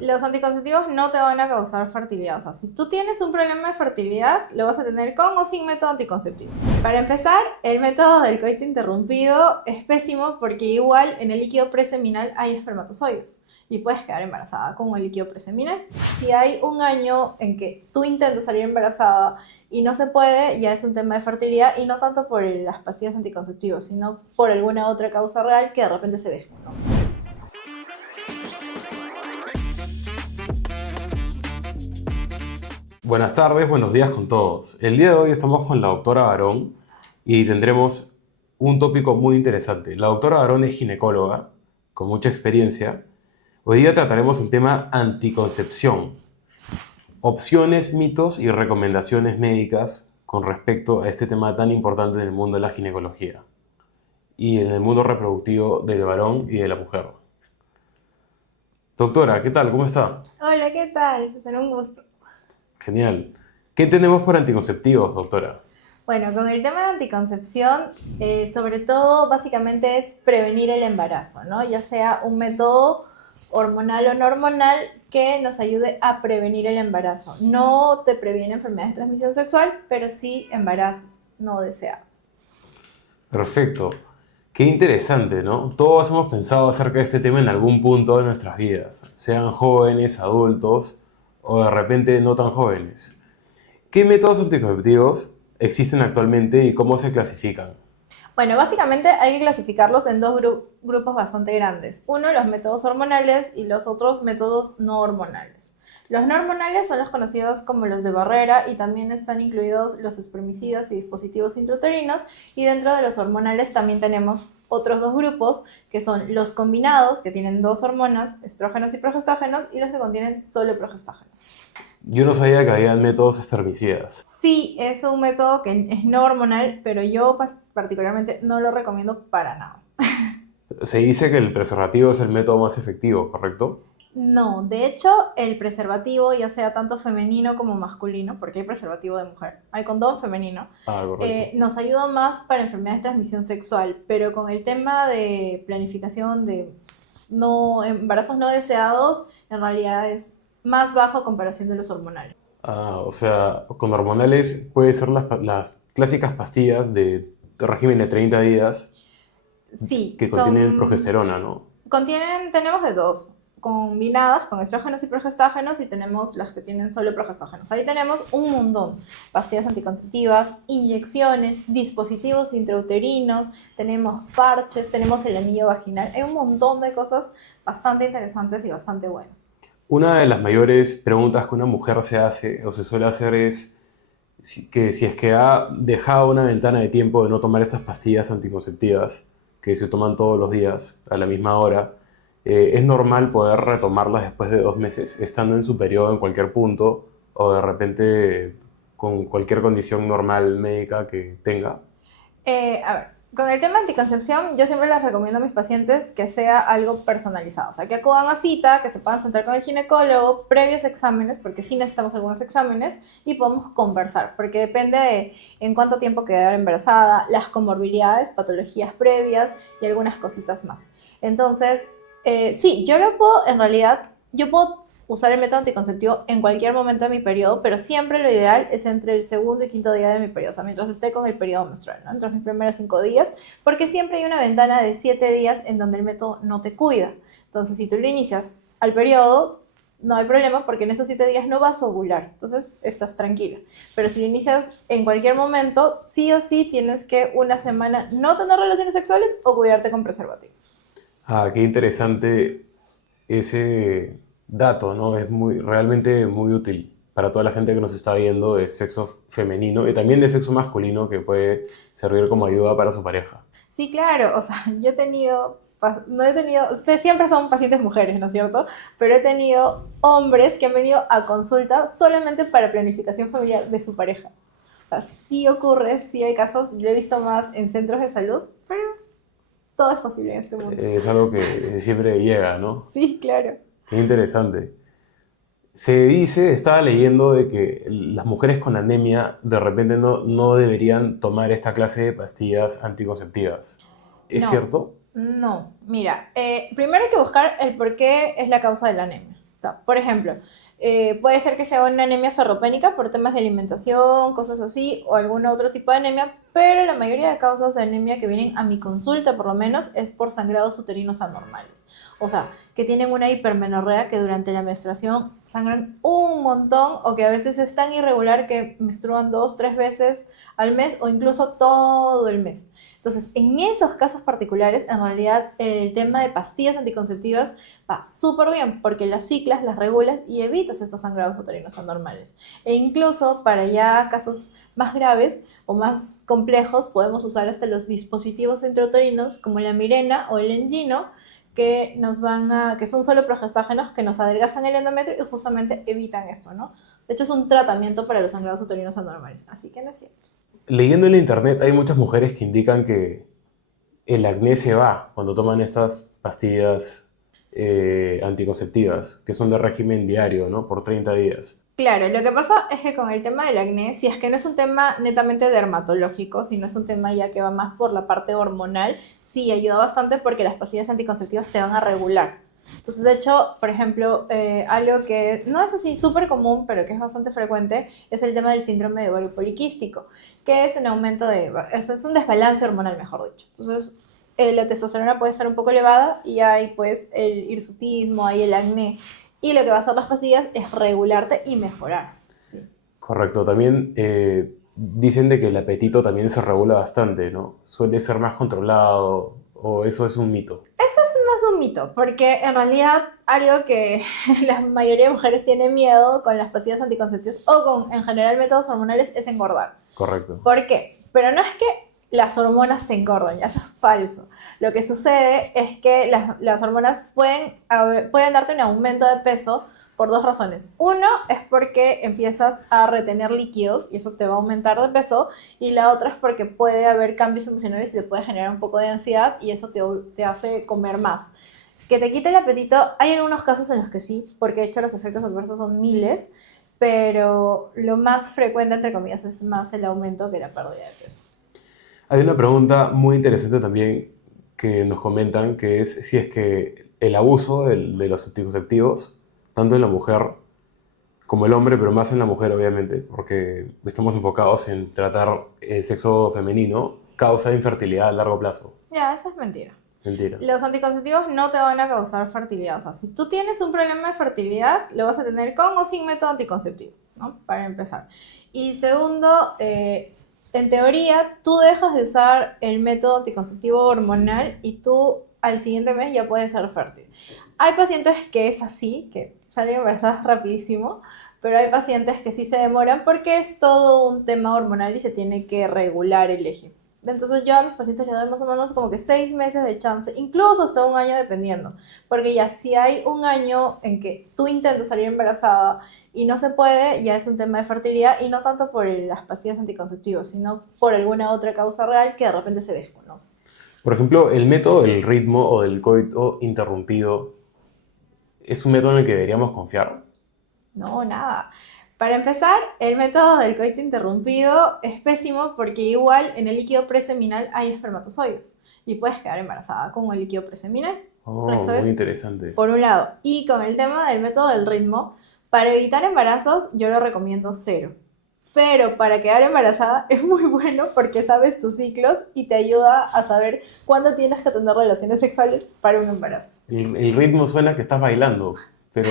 Los anticonceptivos no te van a causar fertilidad. O sea, si tú tienes un problema de fertilidad, lo vas a tener con o sin método anticonceptivo. Para empezar, el método del coito interrumpido es pésimo porque igual en el líquido preseminal hay espermatozoides y puedes quedar embarazada con el líquido preseminal. Si hay un año en que tú intentas salir embarazada y no se puede, ya es un tema de fertilidad y no tanto por las pastillas anticonceptivas, sino por alguna otra causa real que de repente se desconoce. Buenas tardes, buenos días con todos. El día de hoy estamos con la doctora Barón y tendremos un tópico muy interesante. La doctora Barón es ginecóloga con mucha experiencia. Hoy día trataremos el tema anticoncepción, opciones, mitos y recomendaciones médicas con respecto a este tema tan importante en el mundo de la ginecología y en el mundo reproductivo del varón y de la mujer. Doctora, ¿qué tal? ¿Cómo está? Hola, ¿qué tal? César, un gusto. Genial. ¿Qué entendemos por anticonceptivos, doctora? Bueno, con el tema de anticoncepción, sobre todo, básicamente es prevenir el embarazo, ¿no? Ya sea un método hormonal o no hormonal que nos ayude a prevenir el embarazo. No te previene enfermedades de transmisión sexual, pero sí embarazos no deseados. Perfecto. Qué interesante, ¿no? Todos hemos pensado acerca de este tema en algún punto de nuestras vidas, sean jóvenes, adultos o de repente no tan jóvenes. ¿Qué métodos anticonceptivos existen actualmente y cómo se clasifican? Bueno, básicamente hay que clasificarlos en dos grupos bastante grandes. Uno, los métodos hormonales y los otros métodos no hormonales. Los no hormonales son los conocidos como los de barrera y también están incluidos los espermicidas y dispositivos intrauterinos. Y dentro de los hormonales también tenemos otros dos grupos que son los combinados, que tienen dos hormonas, estrógenos y progestágenos, y los que contienen solo progestágenos. Yo no sabía que había métodos espermicidas. Sí, es un método que es no hormonal, pero yo particularmente no lo recomiendo para nada. Se dice que el preservativo es el método más efectivo, ¿correcto? No, de hecho, el preservativo, ya sea tanto femenino como masculino, porque hay preservativo de mujer, hay condón femenino, Ah, correcto. nos ayuda más para enfermedades de transmisión sexual, pero con el tema de planificación de embarazos no deseados, en realidad es más bajo a comparación de los hormonales. Ah, o sea, con hormonales puede ser las clásicas pastillas de régimen de 30 días Sí, que contienen progesterona, ¿no? tenemos de dos, combinadas con estrógenos y progestágenos, y tenemos las que tienen solo progestágenos. Ahí tenemos un montón: pastillas anticonceptivas, inyecciones, dispositivos intrauterinos, tenemos parches, tenemos el anillo vaginal. Hay un montón de cosas bastante interesantes y bastante buenas. Una de las mayores preguntas que una mujer se hace o se suele hacer es que si es que ha dejado una ventana de tiempo de no tomar esas pastillas anticonceptivas que se toman todos los días a la misma hora, es normal poder retomarlas después de 2 meses, estando en su periodo en cualquier punto o de repente con cualquier condición normal médica que tenga. A ver, con el tema de anticoncepción, yo siempre les recomiendo a mis pacientes que sea algo personalizado. O sea, que acudan a cita, que se puedan sentar con el ginecólogo, previos exámenes, porque sí necesitamos algunos exámenes, y podemos conversar, porque depende de en cuánto tiempo quedar embarazada, las comorbilidades, patologías previas y algunas cositas más. Entonces, sí, en realidad, yo puedo usar el método anticonceptivo en cualquier momento de mi periodo, pero siempre lo ideal es entre el segundo y quinto día de mi periodo, o sea, mientras esté con el periodo menstrual, ¿no? Entre mis primeros 5 días, porque siempre hay una ventana de 7 días en donde el método no te cuida. Entonces, si tú lo inicias al periodo, no hay problema porque en esos 7 días no vas a ovular, entonces estás tranquila. Pero si lo inicias en cualquier momento, sí o sí tienes que una semana no tener relaciones sexuales o cuidarte con preservativo. Ah, qué interesante ese dato, ¿no? Es realmente muy útil para toda la gente que nos está viendo de sexo femenino y también de sexo masculino que puede servir como ayuda para su pareja. Sí, claro, o sea, yo he tenido, no he tenido, ustedes siempre son pacientes mujeres, ¿no es cierto? Pero he tenido hombres que han venido a consulta solamente para planificación familiar de su pareja. O sea, sí ocurre, sí hay casos, lo he visto más en centros de salud, pero todo es posible en este mundo. Es algo que siempre llega, ¿no? Sí, claro. Qué interesante. Se dice, estaba leyendo de que las mujeres con anemia de repente no deberían tomar esta clase de pastillas anticonceptivas. ¿Es No, cierto? no. Mira, primero hay que buscar el por qué es la causa de la anemia. O sea, por ejemplo, puede ser que sea una anemia ferropénica por temas de alimentación, cosas así, o algún otro tipo de anemia, pero la mayoría de causas de anemia que vienen a mi consulta, por lo menos, es por sangrados uterinos anormales. O sea, que tienen una hipermenorrea que durante la menstruación sangran un montón o que a veces es tan irregular que menstruan 2, 3 veces al mes o incluso todo el mes. Entonces, en esos casos particulares, en realidad el tema de pastillas anticonceptivas va súper bien porque las ciclas, las regulas y evitas estos sangrados uterinos anormales. E incluso para ya casos más graves o más complejos podemos usar hasta los dispositivos intrauterinos como la Mirena o el Engino que son solo progestágenos que nos adelgazan el endometrio y justamente evitan eso, ¿no? De hecho es un tratamiento para los sangrados uterinos anormales, así que no es cierto. Leyendo en la internet hay muchas mujeres que indican que el acné se va cuando toman estas pastillas anticonceptivas, que son de régimen diario, ¿no? Por 30 días. Claro, lo que pasa es que con el tema del acné, si es que no es un tema netamente dermatológico, si no es un tema ya que va más por la parte hormonal, sí ayuda bastante porque las pastillas anticonceptivas te van a regular. Entonces, de hecho, por ejemplo, algo que no es así súper común, pero que es bastante frecuente, es el tema del síndrome de ovario poliquístico, que es un aumento es un desbalance hormonal, mejor dicho. Entonces, la testosterona puede estar un poco elevada y hay pues el hirsutismo, hay el acné. Y lo que va a hacer las pastillas es regularte y mejorar. Sí. Correcto. También dicen de que el apetito también se regula bastante, ¿no? Suele ser más controlado, o eso es un mito. Eso es más un mito, porque en realidad algo que la mayoría de mujeres tiene miedo con las pastillas anticonceptivas o con en general métodos hormonales es engordar. Correcto. ¿Por qué? Pero no es que las hormonas se engordan, ya eso es falso. Lo que sucede es que las hormonas pueden darte un aumento de peso por dos razones. Uno es porque empiezas a retener líquidos y eso te va a aumentar de peso. Y la otra es porque puede haber cambios emocionales y te puede generar un poco de ansiedad y eso te hace comer más. Que te quite el apetito, hay algunos casos en los que sí, porque de hecho los efectos adversos son miles, pero lo más frecuente, entre comillas, es más el aumento que la pérdida de peso. Hay una pregunta muy interesante también que nos comentan, que es si es que el abuso de los anticonceptivos, tanto en la mujer como el hombre, pero más en la mujer obviamente, porque estamos enfocados en tratar el sexo femenino, causa infertilidad a largo plazo. Ya, eso es mentira. Mentira. Los anticonceptivos no te van a causar fertilidad. O sea, si tú tienes un problema de fertilidad, lo vas a tener con o sin método anticonceptivo, ¿no? Para empezar. Y segundo, en teoría, tú dejas de usar el método anticonceptivo hormonal y tú al siguiente mes ya puedes ser fértil. Hay pacientes que es así, que salen embarazadas rapidísimo, pero hay pacientes que sí se demoran porque es todo un tema hormonal y se tiene que regular el eje. Entonces yo a mis pacientes les doy más o menos como que 6 meses de chance, incluso hasta un año dependiendo. Porque ya si hay un año en que tú intentas salir embarazada y no se puede, ya es un tema de fertilidad y no tanto por las pastillas anticonceptivas, sino por alguna otra causa real que de repente se desconoce. Por ejemplo, el método del ritmo o del coito interrumpido es un método en el que deberíamos confiar. No, nada. Para empezar, el método del coito interrumpido es pésimo porque igual en el líquido preseminal hay espermatozoides y puedes quedar embarazada con el líquido preseminal. Oh, Eso muy es interesante. por un lado. Y con el tema del método del ritmo, para evitar embarazos yo lo recomiendo cero. Pero para quedar embarazada es muy bueno porque sabes tus ciclos y te ayuda a saber cuándo tienes que tener relaciones sexuales para un embarazo. El ritmo suena que estás bailando, pero...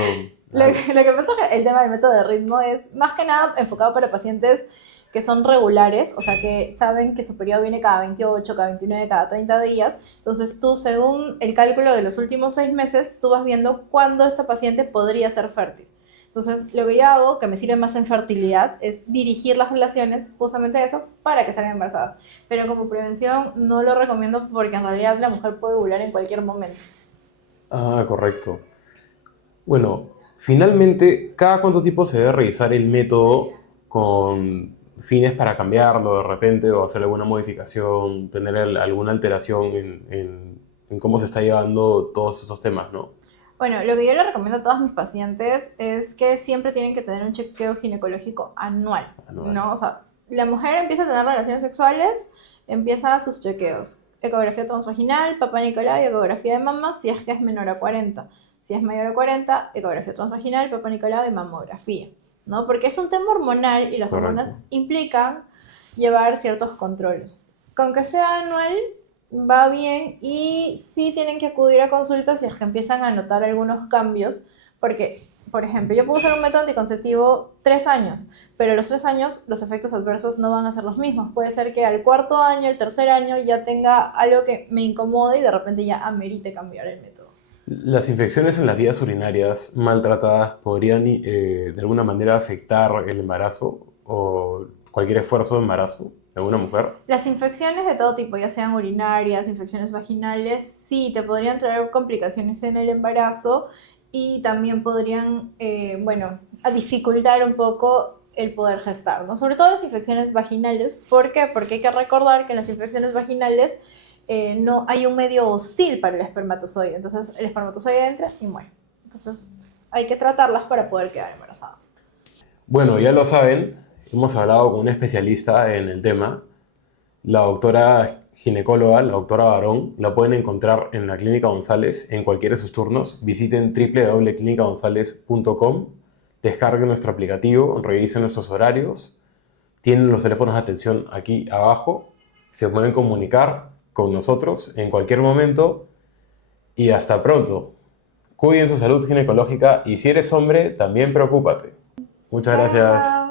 Lo que pasa es que el tema del método de ritmo es más que nada enfocado para pacientes que son regulares, o sea, que saben que su periodo viene cada 28, cada 29, cada 30 días. Entonces tú, según el cálculo de los últimos 6 meses, tú vas viendo cuándo esta paciente podría ser fértil. Entonces, lo que yo hago, que me sirve más en fertilidad, es dirigir las relaciones, justamente eso, para que salgan embarazadas. Pero como prevención no lo recomiendo porque en realidad la mujer puede ovular en cualquier momento. Ah, correcto. Bueno, finalmente, ¿cada cuánto tiempo se debe revisar el método con fines para cambiarlo de repente o hacer alguna modificación, tener alguna alteración en cómo se está llevando todos esos temas, ¿no? Bueno, lo que yo le recomiendo a todos mis pacientes es que siempre tienen que tener un chequeo ginecológico anual, Anual. ¿no? O sea, la mujer empieza a tener relaciones sexuales, empieza sus chequeos. Ecografía transvaginal, papá Nicolau y ecografía de mama si es que es menor a 40. Si es mayor a 40, ecografía transvaginal, Papa Nicolau y mamografía, ¿no? Porque es un tema hormonal y las Correcto. hormonas implican llevar ciertos controles. Con que sea anual, va bien y sí tienen que acudir a consultas si es que empiezan a notar algunos cambios, porque, por ejemplo, yo puedo usar un método anticonceptivo 3 años, pero a los 3 años los efectos adversos no van a ser los mismos. Puede ser que al cuarto año, el tercer año ya tenga algo que me incomode y de repente ya amerite cambiar el método. ¿Las infecciones en las vías urinarias maltratadas podrían de alguna manera afectar el embarazo o cualquier esfuerzo de embarazo de una mujer? Las infecciones de todo tipo, ya sean urinarias, infecciones vaginales, sí, te podrían traer complicaciones en el embarazo y también podrían, bueno, a dificultar un poco el poder gestar, ¿no? Sobre todo las infecciones vaginales. ¿Por qué? Porque hay que recordar que en las infecciones vaginales no hay un medio hostil para el espermatozoide. Entonces el espermatozoide entra y muere. Entonces hay que tratarlas para poder quedar embarazada. Bueno, ya lo saben, hemos hablado con una especialista en el tema, la doctora ginecóloga, la doctora Barón. La pueden encontrar en la Clínica González en cualquiera de sus turnos. Visiten www.clinicagonzalez.com, descarguen nuestro aplicativo, revisen nuestros horarios, tienen los teléfonos de atención aquí abajo, se pueden comunicar con nosotros en cualquier momento y hasta pronto. Cuiden su salud ginecológica y si eres hombre, también preocúpate. Muchas gracias. Chao.